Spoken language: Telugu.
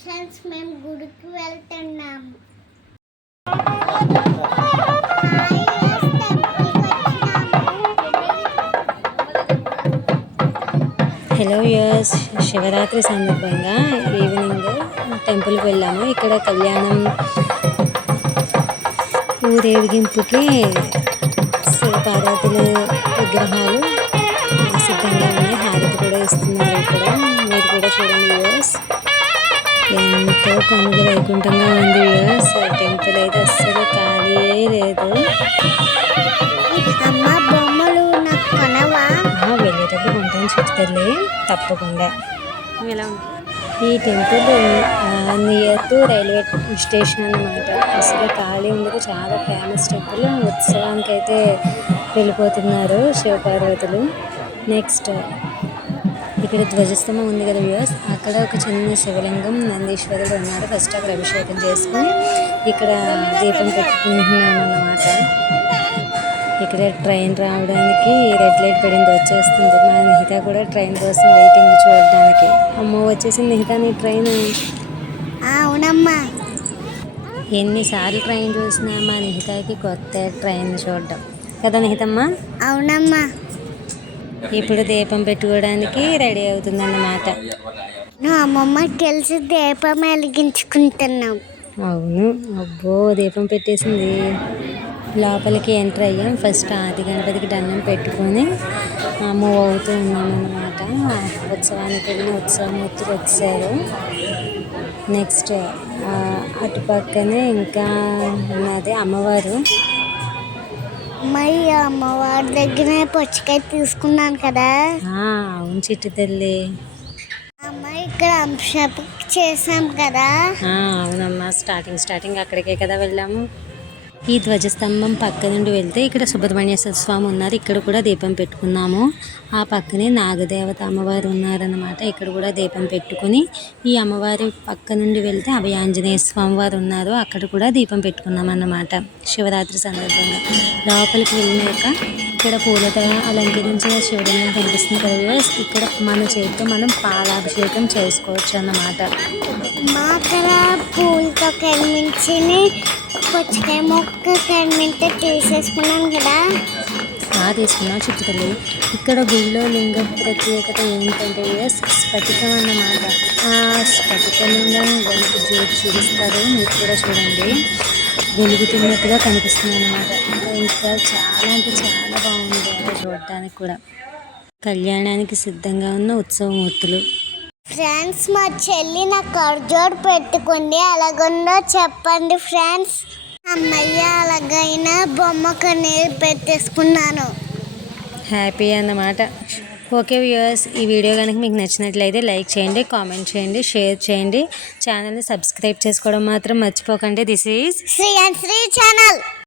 ఫ్రెండ్స్ మేము గుడికి వెళ్తున్నాము. హలో వ్యూయర్స్, శివరాత్రి సందర్భంగా ఈవినింగ్ టెంపుల్కి వెళ్ళాము. ఇక్కడ కళ్యాణం ఊరేగింపుకి శివపార్వతుల విగ్రహాలు సిద్ధంగా ఉన్నాయి. హారతి కూడా ఇస్తున్నారు. ఇక్కడ మీరు కూడా చూడండి వ్యూయర్స్, ఎంతో కనుగ వైకుంఠంగా ఉంది వ్యూయర్స్. టెంపుల్ అయితే అస్సలు ఖాళీయే లేదు. వెళ్ళేటప్పుడు కొంటాను చుట్టుకెళ్ళి తప్పకుండా. ఈ temple near to railway station అన్నమాట. అసలు ఖాళీ ఉండదు. చాలా ఫేమస్ టెంపుల్. ఉత్సవానికి అయితే వెళ్ళిపోతున్నారు శివపార్వతులు. నెక్స్ట్ ఇక్కడ ధ్వజస్తంభం ఉంది కదా వ్యూయర్స్, అక్కడ ఒక చిన్న శివలింగం నందీశ్వరుడు ఉన్నాడు. ఫస్ట్ అక్కడ అభిషేకం చేసుకుని ఇక్కడ దీపం పెట్టుకుంటున్నాను అన్నమాట. ఇక్కడ ట్రైన్ రావడానికి రెడ్ లైట్ పడింది, వచ్చేస్తుంది. మా నిహిత కూడా ట్రైన్ కోసం వెయిటింగ్ చూడడానికి. అమ్మో వచ్చేసింది నిహిత నీ ట్రైన్. అవునమ్మా, ఎన్నిసార్లు ట్రైన్ చూసినా మా నిహితకి కొత్త ట్రైన్ చూడడం కదా నిహితమ్మ. అవునమ్మా, ఇప్పుడు దీపం పెట్టుకోవడానికి రెడీ అవుతుందన్నమాట. అమ్మమ్మకి తెలిసి దీపం వెలిగించుకుంటున్నాం. అవును, అబ్బో దీపం పెట్టేసింది. లోపలికి ఎంటర్ అయ్యాం. ఫస్ట్ ఆది గణపతికి దండం పెట్టుకొని మూవ్ అవుతూ ఉన్నాం అన్నమాట. ఉత్సవానికి వెళ్ళిన ఉత్సవమూర్తులు వచ్చారు. నెక్స్ట్ అటు పక్కనే ఇంకా ఉన్నది అమ్మవారు. మరి అమ్మవారి దగ్గర పుచ్చకాయ తీసుకున్నాను కదా. అవును చిట్టి తల్లి. అమ్మ ఇక్కడ అంశపు చేసాం కదా. అవునమ్మా, స్టార్టింగ్ అక్కడికే కదా వెళ్ళాము. ఈ ధ్వజస్తంభం పక్క నుండి వెళ్తే ఇక్కడ సుబ్రహ్మణ్యేశ్వర స్వామి ఉన్నారు. ఇక్కడ కూడా దీపం పెట్టుకున్నాము. ఆ పక్కనే నాగదేవత అమ్మవారు ఉన్నారన్నమాట. ఇక్కడ కూడా దీపం పెట్టుకుని ఈ అమ్మవారి పక్క నుండి వెళ్తే అభయాంజనేయ స్వామి వారు ఉన్నారు. అక్కడ కూడా దీపం పెట్టుకున్నాం అన్నమాట శివరాత్రి సందర్భంగా. లోపలికి వెళ్ళాక ఇక్కడ పూలతో అలంకరించిన శివలింగం కనిపిస్తుంది కదా. ఇక్కడ మన చేతితో మనం పాలాభిషేకం చేసుకోవచ్చు అన్నమాట. మాకర పూలతో కనిపించి పుచ్చకాయ మొక్క కనిపించి తీసేసుకున్నాం కదా. తీసుకున్నాం చుట్టుకెళ్ళి. ఇక్కడ గుళ్ళో లింగం ప్రత్యేకత ఏంటంటే స్ఫటికం అన్నమాట. ఆ స్ఫటిక లింగం వెనుక జ్యోతి చూపిస్తారు. మీరు కూడా చూడండి, వెలుగుతున్నట్టుగా కనిపిస్తుంది అన్నమాట. ఇంకా చాలా అంటే చాలా బాగుంది అలా చూడటానికి కూడా. కళ్యాణానికి సిద్ధంగా ఉన్న ఉత్సవమూర్తులు. ఫ్రెండ్స్, మా చెల్లి నా కర్జోడు పెట్టుకుంది. అలాగుందో చెప్పండి ఫ్రెండ్స్. అమ్మయ్య అలాగైనా బొమ్మ కన్నీరు పెట్టేసుకున్నాను. హ్యాపీ అన్నమాట. ఓకే వ్యూయర్స్, ఈ వీడియో కనుక మీకు నచ్చినట్లయితే లైక్ చేయండి, కామెంట్ చేయండి, షేర్ చేయండి. ఛానల్ని సబ్స్క్రైబ్ చేసుకోవడం మాత్రం మర్చిపోకండి. This is Sri and Sri channel.